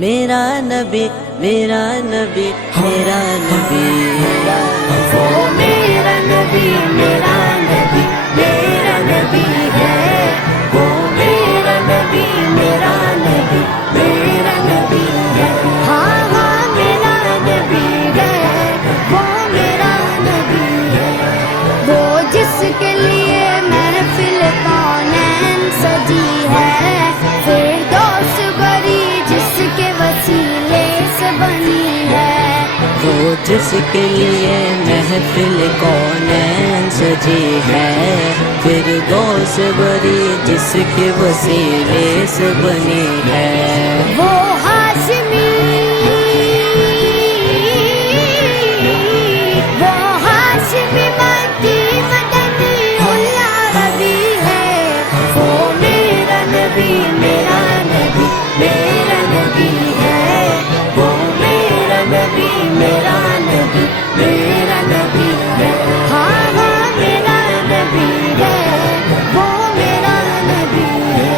میرا نبی میرا نبی میرا نبی، وہ میرا نبی میرا نبی میرا نبی ہے، وہ میرا نبی میرا نبی میرا نبی ہے، ہاں ہاں میرا نبی ہے، وہ میرا نبی ہے، وہ جس کے لیے محفل کونین سجی ہے، فردوس بری جس کے وسیلے سے بنی ہے، وہ جس کے لیے محفل کونین سجی ہے، فردوس بری جس کے وسیلے سے بنی ہے، وہ ہاشمی مکی مدنی العربی ہے، وہ میرا نبی میرا نبی میرا نبی ہے، وہ میرا نبی میرا نبی میرا نبی ہے، ہاں ہاں میرا نبی ہے، وہ میرا نبی ہے،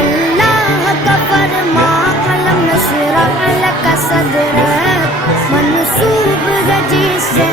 اللہ کا فرما قلم نشرح لک صدرک، منسوب ہے جس سے